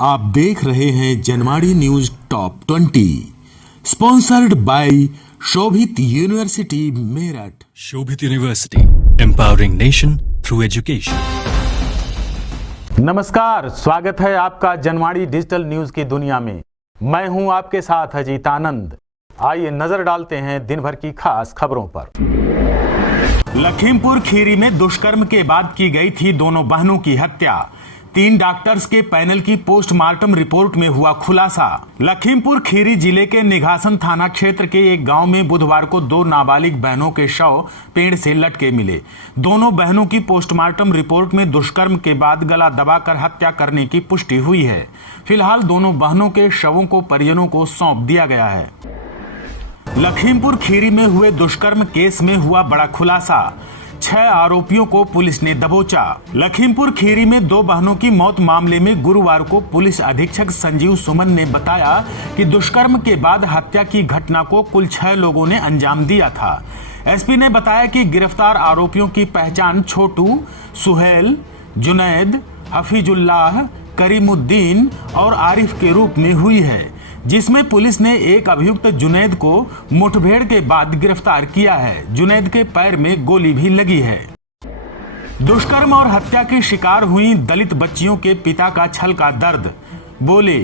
आप देख रहे हैं Janwadi news top 20 sponsored by Shobhit university Meerut. Shobhit university, empowering nation through education. नमस्कार, स्वागत है आपका जनवाड़ी डिजिटल न्यूज की दुनिया में। मैं हूं आपके साथ अजीत आनंद। आइए नजर डालते हैं दिन भर की खास खबरों पर। लखीमपुर खीरी में दुष्कर्म के बाद की गई थी दोनों बहनों की हत्या। 3 डॉक्टर्स के पैनल की पोस्टमार्टम रिपोर्ट में हुआ खुलासा। लखीमपुर खीरी जिले के निघासन थाना क्षेत्र के एक गांव में बुधवार को 2 नाबालिग बहनों के शव पेड़ से लटके मिले। दोनों बहनों की पोस्टमार्टम रिपोर्ट में दुष्कर्म के बाद गला दबाकर हत्या करने की पुष्टि हुई है। फिलहाल दोनों बहनों के शवों को परिजनों को सौंप दिया गया है। लखीमपुर खीरी में हुए दुष्कर्म केस में हुआ बड़ा खुलासा। 6 आरोपियों को पुलिस ने दबोचा। लखीमपुर खीरी में 2 बहनों की मौत मामले में गुरुवार को पुलिस अधीक्षक संजीव सुमन ने बताया कि दुष्कर्म के बाद हत्या की घटना को कुल 6 लोगों ने अंजाम दिया था। एसपी ने बताया कि गिरफ्तार आरोपियों की पहचान छोटू, सुहेल, जुनैद, हफीजुल्लाह, करीमुद्दीन और आरिफ के रूप में हुई है, जिसमें पुलिस ने एक अभियुक्त जुनैद को मुठभेड़ के बाद गिरफ्तार किया है। जुनैद के पैर में गोली भी लगी है। दुष्कर्म और हत्या की शिकार हुई दलित बच्चियों के पिता का छल का दर्द। बोले,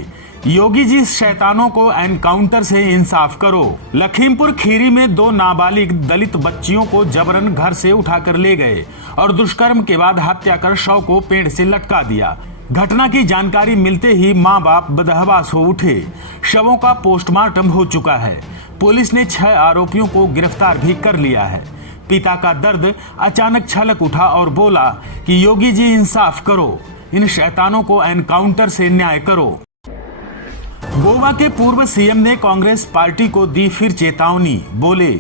योगी जी शैतानों को एनकाउंटर से इंसाफ करो। लखीमपुर खीरी में 2 नाबालिग दलित बच्चियों को जबरन घर से उठाकर ले गए और दुष्कर्म के बाद हत्या कर शव को पेड़ से लटका दिया। घटना की जानकारी मिलते ही मां बाप बदहवास हो उठे। शवों का पोस्टमार्टम हो चुका है। पुलिस ने 6 आरोपियों को गिरफ्तार भी कर लिया है। पिता का दर्द अचानक छलक उठा और बोला कि योगी जी इंसाफ करो, इन शैतानों को एनकाउंटर से न्याय करो। गोवा के पूर्व सीएम ने कांग्रेस पार्टी को दी फिर चेतावनी। बोले,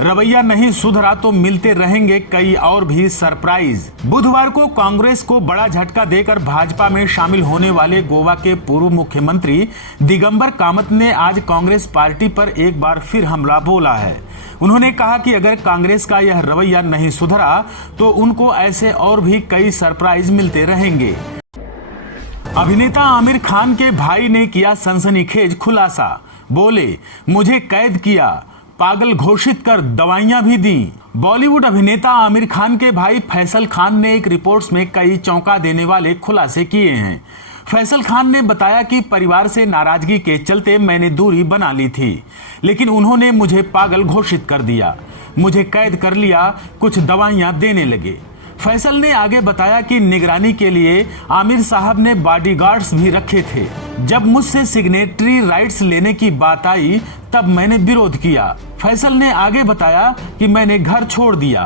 रवैया नहीं सुधरा तो मिलते रहेंगे कई और भी सरप्राइज। बुधवार को कांग्रेस को बड़ा झटका देकर भाजपा में शामिल होने वाले गोवा के पूर्व मुख्यमंत्री दिगंबर कामत ने आज कांग्रेस पार्टी पर एक बार फिर हमला बोला है। उन्होंने कहा कि अगर कांग्रेस का यह रवैया नहीं सुधरा तो उनको ऐसे और भी कई सरप्राइज मिलते रहेंगे। अभिनेता आमिर खान के भाई ने किया सनसनीखेज खुलासा। बोले, मुझे कैद किया, पागल घोषित कर दवाइयां भी दी। बॉलीवुड अभिनेता आमिर खान के भाई फैसल खान ने एक रिपोर्ट्स में कई चौंका देने वाले खुलासे किए हैं। फैसल खान ने बताया कि परिवार से नाराजगी के चलते मैंने दूरी बना ली थी, लेकिन उन्होंने मुझे पागल घोषित कर दिया, मुझे कैद कर लिया, कुछ दवाइयां देने लगे। फैसल ने आगे बताया कि निगरानी के लिए आमिर साहब ने बॉडीगार्ड्स भी रखे थे। जब मुझसे सिग्नेटरी राइट्स लेने की बात आई तब मैंने विरोध किया। फैसल ने आगे बताया कि मैंने घर छोड़ दिया।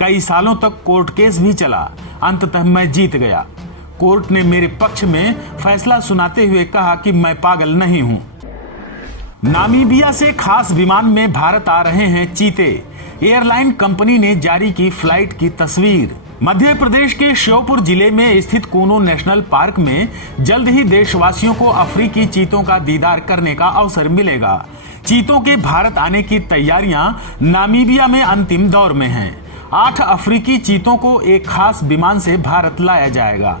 कई सालों तक कोर्ट केस भी चला, अंततः मैं जीत गया। कोर्ट ने मेरे पक्ष में फैसला सुनाते हुए कहा कि मैं पागल नहीं हूँ। नामीबिया से खास विमान में भारत आ रहे हैं चीते। एयरलाइन कंपनी ने जारी की फ्लाइट की तस्वीर। मध्य प्रदेश के श्योपुर जिले में स्थित कूनो नेशनल पार्क में जल्द ही देशवासियों को अफ्रीकी चीतों का दीदार करने का अवसर मिलेगा। चीतों के भारत आने की तैयारियां नामीबिया में अंतिम दौर में हैं। 8 अफ्रीकी चीतों को एक खास विमान से भारत लाया जाएगा।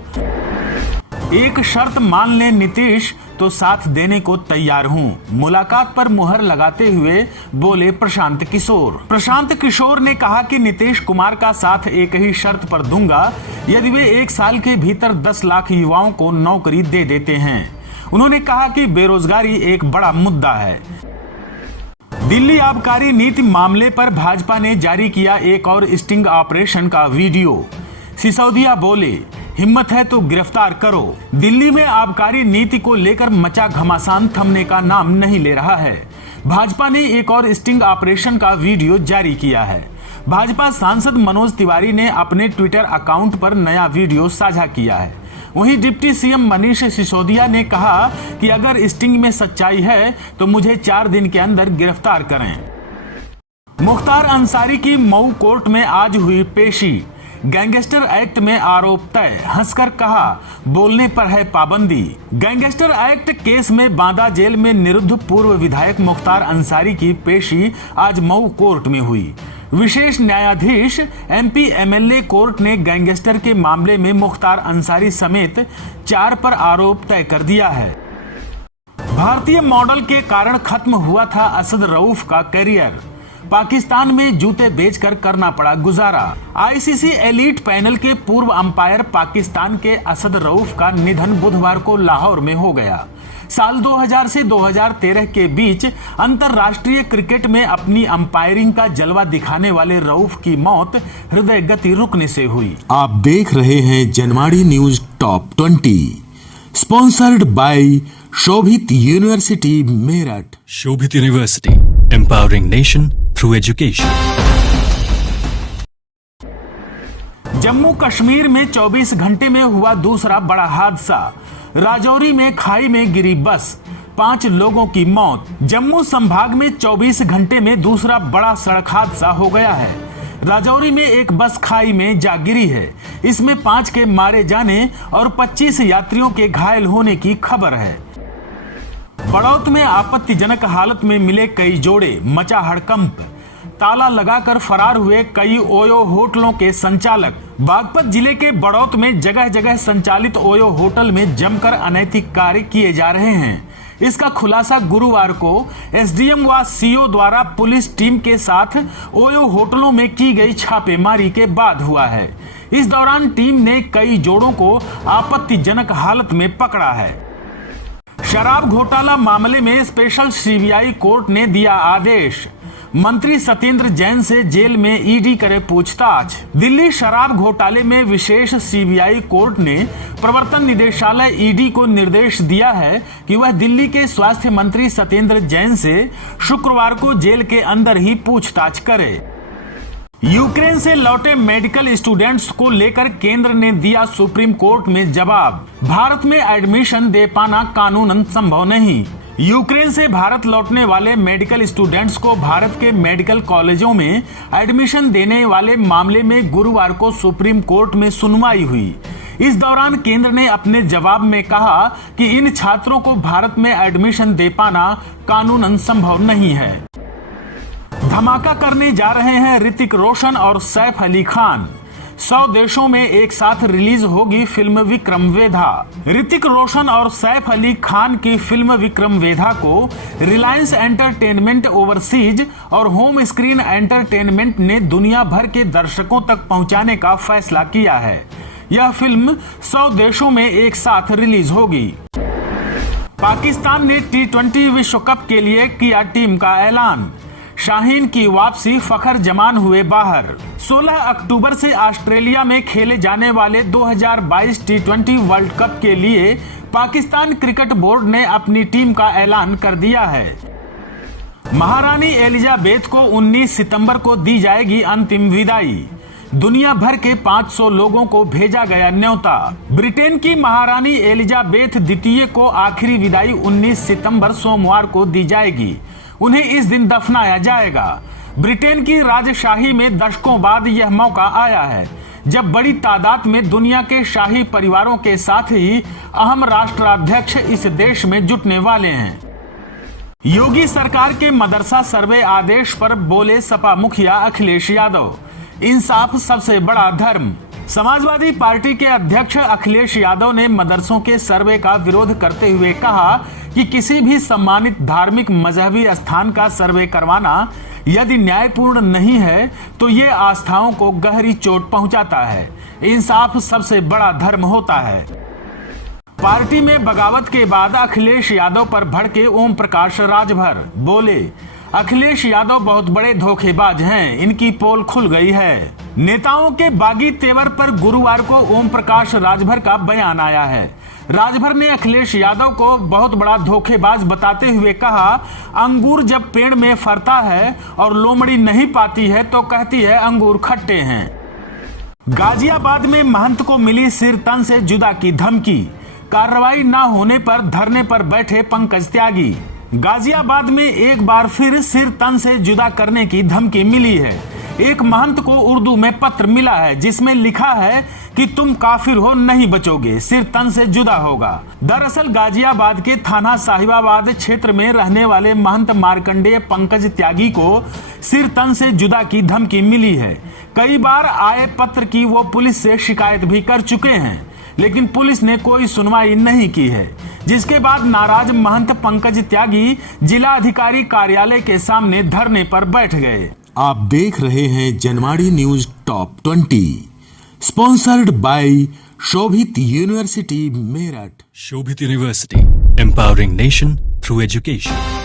एक शर्त मान ले नीतीश तो साथ देने को तैयार हूं, मुलाकात पर मुहर लगाते हुए बोले प्रशांत किशोर। प्रशांत किशोर ने कहा कि नीतीश कुमार का साथ एक ही शर्त पर दूंगा, यदि वे 1 साल के भीतर 10 लाख युवाओं को नौकरी दे देते हैं। उन्होंने कहा कि बेरोजगारी एक बड़ा मुद्दा है। दिल्ली आबकारी नीति मामले पर भाजपा ने जारी किया एक और स्टिंग ऑपरेशन का वीडियो। सिसोदिया बोले, हिम्मत है तो गिरफ्तार करो। दिल्ली में आबकारी नीति को लेकर मचा घमासान थमने का नाम नहीं ले रहा है। भाजपा ने एक और स्टिंग ऑपरेशन का वीडियो जारी किया है। भाजपा सांसद मनोज तिवारी ने अपने ट्विटर अकाउंट पर नया वीडियो साझा किया है। वहीं डिप्टी सीएम मनीष सिसोदिया ने कहा कि अगर स्टिंग में सच्चाई है तो मुझे 4 दिन के अंदर गिरफ्तार करें। मुख्तार अंसारी की मऊ कोर्ट में आज हुई पेशी। गैंगस्टर एक्ट में आरोप तय, हंसकर कहा बोलने पर है पाबंदी। गैंगस्टर एक्ट केस में बांदा जेल में निरुद्ध पूर्व विधायक मुख्तार अंसारी की पेशी आज मऊ कोर्ट में हुई। विशेष न्यायाधीश MP MLA कोर्ट ने गैंगस्टर के मामले में मुख्तार अंसारी समेत 4 पर आरोप तय कर दिया है। भारतीय मॉडल के कारण खत्म हुआ था असद रऊफ का करियर, पाकिस्तान में जूते बेचकर करना पड़ा गुजारा। ICC एलीट पैनल के पूर्व अंपायर पाकिस्तान के असद रऊफ का निधन बुधवार को लाहौर में हो गया। साल 2000 से 2013 के बीच अंतर्राष्ट्रीय क्रिकेट में अपनी अंपायरिंग का जलवा दिखाने वाले रऊफ की मौत हृदय गति रुकने से हुई। आप देख रहे हैं Janwadi news top 20, sponsored by Shobhit university Meerut. Shobhit University, empowering nation through education. Jammu Kashmir में 24 घंटे में हुआ दूसरा बड़ा हादसा। राजौरी में खाई में गिरी बस, 5 लोगों की मौत। जम्मू संभाग में 24 घंटे में दूसरा बड़ा सड़क हादसा हो गया है। राजौरी में एक बस खाई में जा गिरी है। इसमें 5 के मारे जाने और 25 यात्रियों के घायल होने की खबर है। बड़ौत में आपत्तिजनक हालत में मिले कई जोड़े, मचा हड़कंप। ताला लगाकर फरार हुए कई ओयो होटलों के संचालक। बागपत जिले के बड़ौत में जगह जगह संचालित ओयो होटल में जमकर अनैतिक कार्य किए जा रहे हैं। इसका खुलासा गुरुवार को SDM व CO द्वारा पुलिस टीम के साथ ओयो होटलों में की गई छापेमारी के बाद हुआ है। इस दौरान टीम ने कई जोड़ों को आपत्तिजनक हालत में पकड़ा है। शराब घोटाला मामले में स्पेशल CBI कोर्ट ने दिया आदेश। मंत्री सत्येंद्र जैन से जेल में ED करे पूछताछ। दिल्ली शराब घोटाले में विशेष CBI कोर्ट ने प्रवर्तन निदेशालय ED को निर्देश दिया है कि वह दिल्ली के स्वास्थ्य मंत्री सत्येंद्र जैन से शुक्रवार को जेल के अंदर ही पूछताछ करे। यूक्रेन से लौटे मेडिकल स्टूडेंट्स को लेकर केंद्र ने दिया सुप्रीम कोर्ट में जवाब। भारत में एडमिशन दे पाना कानूनन संभव नहीं। यूक्रेन से भारत लौटने वाले मेडिकल स्टूडेंट्स को भारत के मेडिकल कॉलेजों में एडमिशन देने वाले मामले में गुरुवार को सुप्रीम कोर्ट में सुनवाई हुई। इस दौरान केंद्र ने अपने जवाब में कहा कि इन छात्रों को भारत में एडमिशन दे पाना कानूनन संभव नहीं है। धमाका करने जा रहे हैं ऋतिक रोशन और सैफ अली खान। 100 देशों में एक साथ रिलीज होगी फिल्म विक्रम वेधा। ऋतिक रोशन और सैफ अली खान की फिल्म विक्रम वेधा को रिलायंस एंटरटेनमेंट ओवरसीज और होम स्क्रीन एंटरटेनमेंट ने दुनिया भर के दर्शकों तक पहुंचाने का फैसला किया है। यह फिल्म 100 देशों में एक साथ रिलीज होगी। पाकिस्तान ने T20 विश्व कप के लिए किया टीम का ऐलान। शाहीन की वापसी, फखर जमान हुए बाहर। 16 अक्टूबर से ऑस्ट्रेलिया में खेले जाने वाले 2022 T20 वर्ल्ड कप के लिए पाकिस्तान क्रिकेट बोर्ड ने अपनी टीम का ऐलान कर दिया है। महारानी एलिजाबेथ को 19 सितंबर को दी जाएगी अंतिम विदाई। दुनिया भर के 500 लोगों को भेजा गया न्योता। ब्रिटेन की महारानी एलिजाबेथ द्वितीय को आखिरी विदाई 19 सितंबर सोमवार को दी जाएगी। उन्हें इस दिन दफनाया जाएगा। ब्रिटेन की राजशाही में दशकों बाद यह मौका आया है जब बड़ी तादाद में दुनिया के शाही परिवारों के साथ ही अहम राष्ट्राध्यक्ष इस देश में जुटने वाले हैं। योगी सरकार के मदरसा सर्वे आदेश पर बोले सपा मुखिया अखिलेश यादव, इंसाफ सबसे बड़ा धर्म। समाजवादी पार्टी के अध्यक्ष अखिलेश यादव ने मदरसों के सर्वे का विरोध करते हुए कहा कि किसी भी सम्मानित धार्मिक मजहबी स्थान का सर्वे करवाना यदि न्यायपूर्ण नहीं है तो ये आस्थाओं को गहरी चोट पहुंचाता है। इंसाफ सबसे बड़ा धर्म होता है। पार्टी में बगावत के बाद अखिलेश यादव पर भड़के ओम प्रकाश राजभर, बोले अखिलेश यादव बहुत बड़े धोखेबाज हैं, इनकी पोल खुल गई है। नेताओं के बागी तेवर पर गुरुवार को ओम प्रकाश राजभर का बयान आया है। राजभर ने अखिलेश यादव को बहुत बड़ा धोखेबाज बताते हुए कहा, अंगूर जब पेड़ में फरता है और लोमड़ी नहीं पाती है तो कहती है अंगूर खट्टे हैं। गाजियाबाद में महंत को मिली सिर तन से जुदा की धमकी। कार्रवाई न होने पर धरने पर बैठे पंकज त्यागी। गाजियाबाद में एक बार फिर सिर तन से जुदा करने की धमकी मिली है। एक महंत को उर्दू में पत्र मिला है जिसमें लिखा है कि तुम काफिर हो, नहीं बचोगे, सिर तन से जुदा होगा। दरअसल गाजियाबाद के थाना साहिबाबाद क्षेत्र में रहने वाले महंत मार्कंडेय पंकज त्यागी को सिर तन से जुदा की धमकी मिली है। कई बार आए पत्र की वो पुलिस से शिकायत भी कर चुके हैं, लेकिन पुलिस ने कोई सुनवाई नहीं की है, जिसके बाद नाराज महंत पंकज त्यागी जिला अधिकारी कार्यालय के सामने धरने पर बैठ गए। आप देख रहे हैं Janwadi news top 20, sponsored by Shobhit university Meerut. Shobhit University, empowering nation through education.